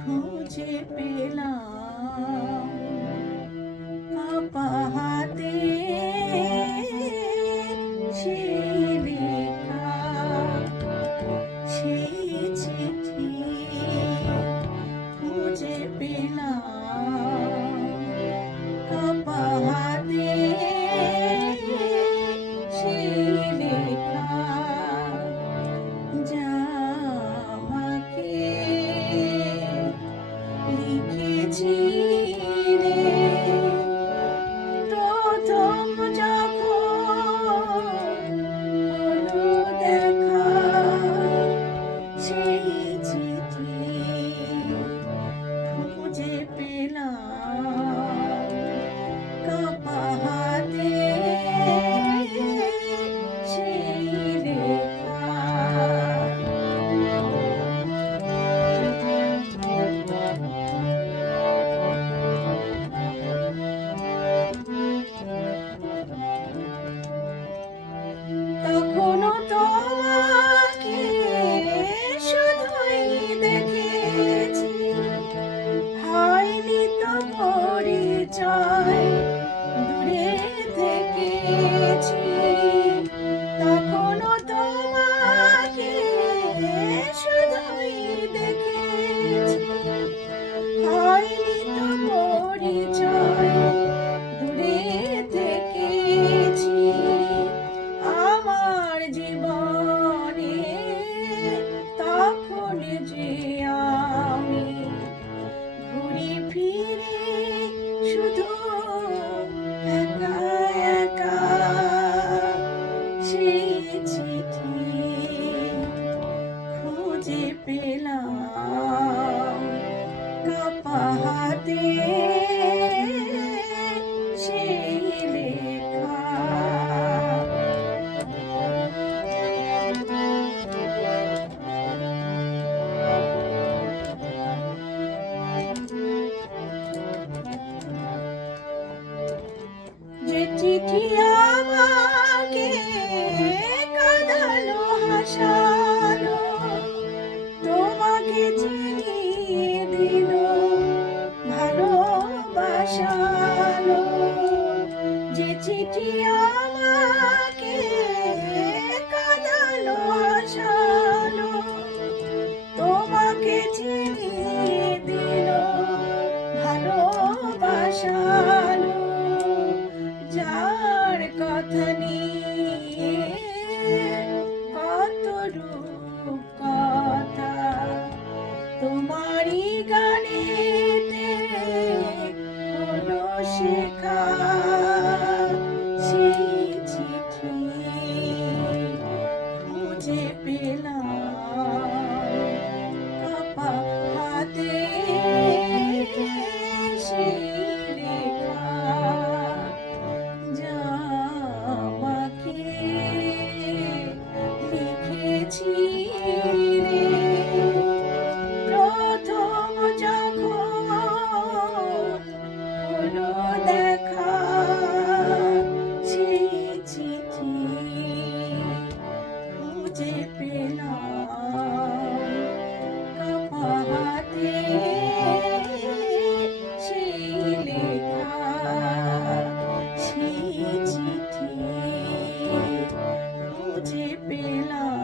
খুঁজে পেয়ে চিঠি খুঁজে পেলাম কাপাহাতে। চিঠি চিনিয়ে দিল ভালোবাসালো যে চিঠি আমাকে it belongs. খুঁজে পেলাম